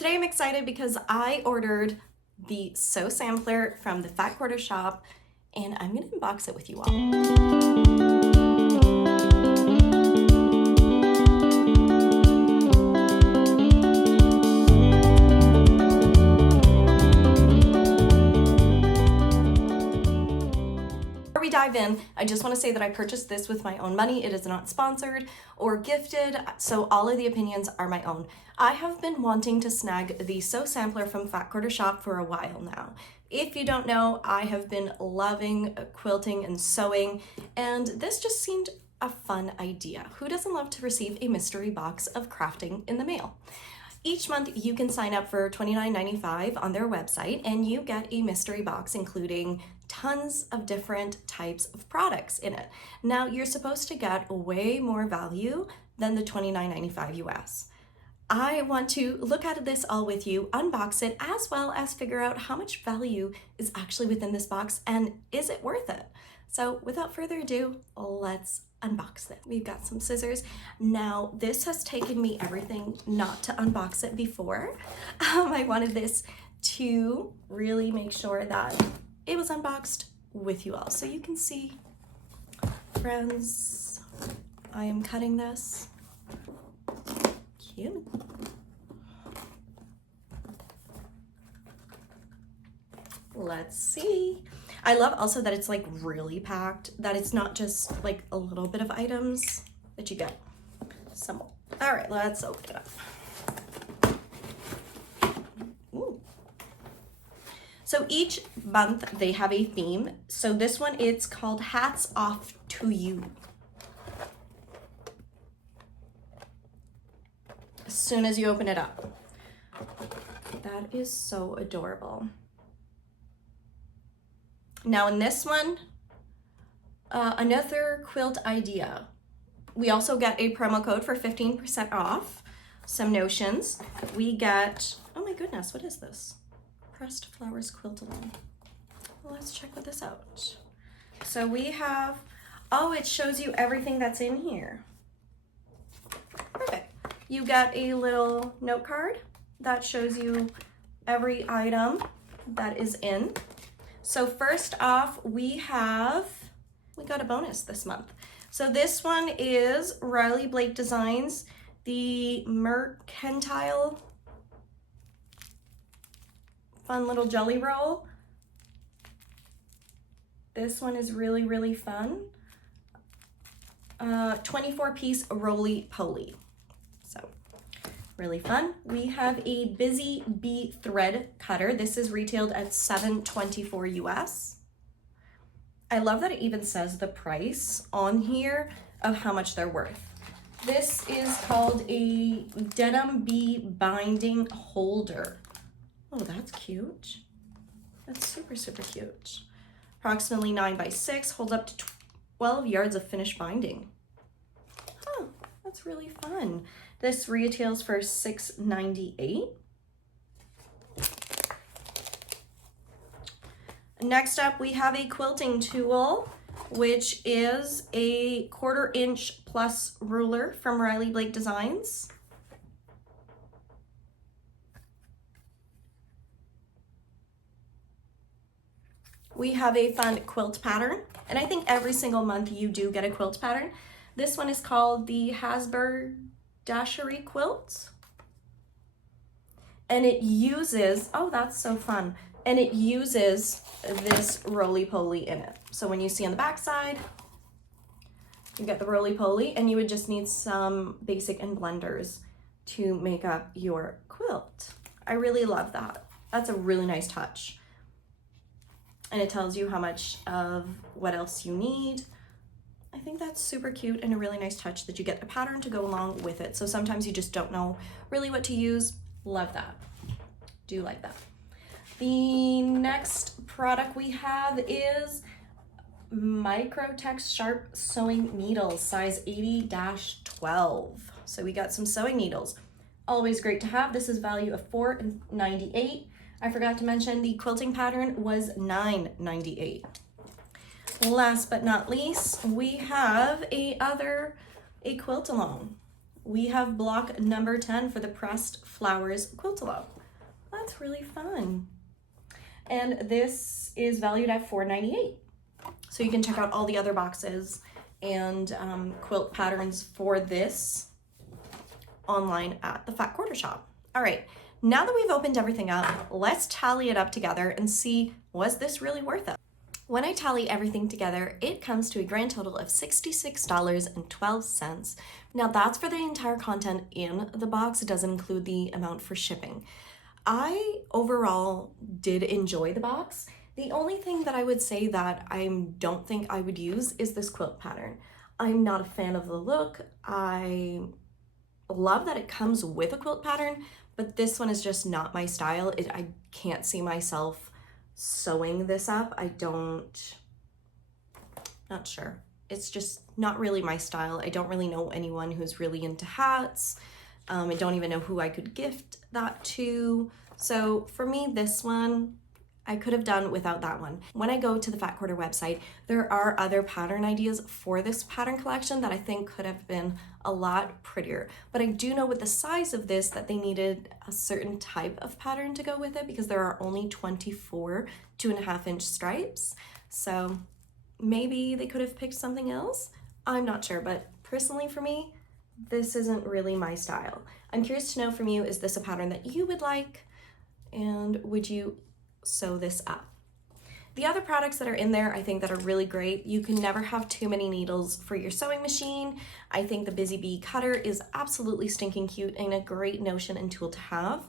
Today I'm excited because I ordered the Sew Sampler from the Fat Quarter Shop and I'm going to unbox it with you all. Before we dive in, I just want to say that I purchased this with my own money. It is not sponsored or gifted, so all of the opinions are my own. I have been wanting to snag the Sew Sampler from Fat Quarter Shop for a while now. If you don't know, I have been loving quilting and sewing, and this just seemed a fun idea. Who doesn't love to receive a mystery box of crafting in the mail? Each month you can sign up for $29.95 on their website and you get a mystery box including tons of different types of products in it. Now you're supposed to get way more value than the $29.95 US. I want to look at this all with you, unbox it, as well as figure out how much value is actually within this box and is it worth it? So without further ado, let's unbox it. We've got some scissors. Now this has taken me everything not to unbox it before. I wanted this to really make sure that it was unboxed with you all. So you can see, friends, I am cutting this. Cute. Let's see. I love also that it's like really packed, that it's not just like a little bit of items, that you get some more. All right, let's open it up. Ooh. So each month they have a theme. So this one, it's called Hats Off to You. As soon as you open it up. That is so adorable. Now in this one, another quilt idea. We also get a promo code for 15% off, some notions. We get, oh my goodness, what is this? Pressed Flowers Quilt Along. Well, let's check this out. So we have, oh, it shows you everything that's in here. Perfect. You get a little note card that shows you every item that is in. So first off, we got a bonus this month. So this one is Riley Blake Designs, the Mercantile fun little jelly roll. This one is really, really fun. 24-piece roly-poly. So really fun. We have a Busy Bee thread cutter. This is retailed at $7.24 US. I love that it even says the price on here of how much they're worth. This is called a Denim Bee binding holder. Oh, that's cute. That's super, super cute. Approximately 9 by 6, holds up to 12 yards of finished binding. Huh, that's really fun. This retails for $6.98. Next up, we have a quilting tool, which is a 1/4 inch plus ruler from Riley Blake Designs. We have a fun quilt pattern, and I think every single month you do get a quilt pattern. This one is called the Haberdashery quilt, and it uses, oh, that's so fun, and it uses this roly-poly in it. So when you see on the back side, you get the roly-poly, and you would just need some basic and blenders to make up your quilt. I really love that. That's a really nice touch. And it tells you how much of what else you need. I think that's super cute and a really nice touch that you get a pattern to go along with it. So sometimes you just don't know really what to use. Love that. Do like that. The next product we have is Microtex Sharp Sewing Needles, size 80-12. So we got some sewing needles. Always great to have. This is value of $4.98. I forgot to mention the quilting pattern was $9.98. Last but not least, we have a quilt along. we have block number 10 for the pressed flowers quilt-a-lo. That's really fun. And this is valued at $4.98. So you can check out all the other boxes and quilt patterns for this online at the Fat Quarter Shop. All right, now that we've opened everything up, let's tally it up together and see, was this really worth it? When I tally everything together, it comes to a grand total of $66.12. Now that's for the entire content in the box. It doesn't include the amount for shipping. I overall did enjoy the box. The only thing that I would say that I don't think I would use is this quilt pattern. I'm not a fan of the look. I love that it comes with a quilt pattern, but this one is just not my style. I can't see myself sewing this up. Not sure. It's just not really my style. I don't really know anyone who's really into hats. I don't even know who I could gift that to. So for me, this one, I could have done without that one. When I go to the Fat Quarter website, there are other pattern ideas for this pattern collection that I think could have been a lot prettier. But I do know with the size of this that they needed a certain type of pattern to go with it because there are only 24 2.5-inch stripes. So maybe they could have picked something else. I'm not sure, but personally for me, this isn't really my style. I'm curious to know from you, is this a pattern that you would like? And would you sew this up? The other products that are in there, I think that are really great. You can never have too many needles for your sewing machine. I think the Busy Bee cutter is absolutely stinking cute and a great notion and tool to have.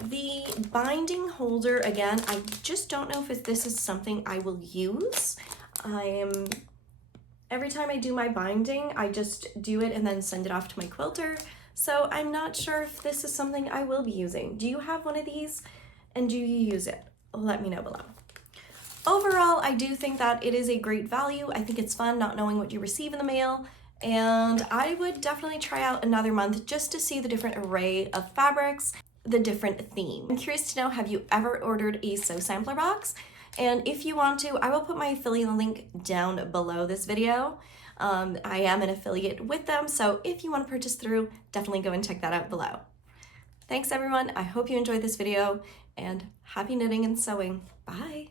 The binding holder, again, I just don't know if this is something I will use. Every time I do my binding, I just do it and then send it off to my quilter. So I'm not sure if this is something I will be using. Do you have one of these? And do you use it? Let me know below. Overall, I do think that it is a great value. I think it's fun not knowing what you receive in the mail. And I would definitely try out another month just to see the different array of fabrics, the different theme. I'm curious to know, have you ever ordered a sew sampler box? And if you want to, I will put my affiliate link down below this video. I am an affiliate with them, so if you want to purchase through, definitely go and check that out below. Thanks everyone, I hope you enjoyed this video, and happy knitting and sewing. Bye!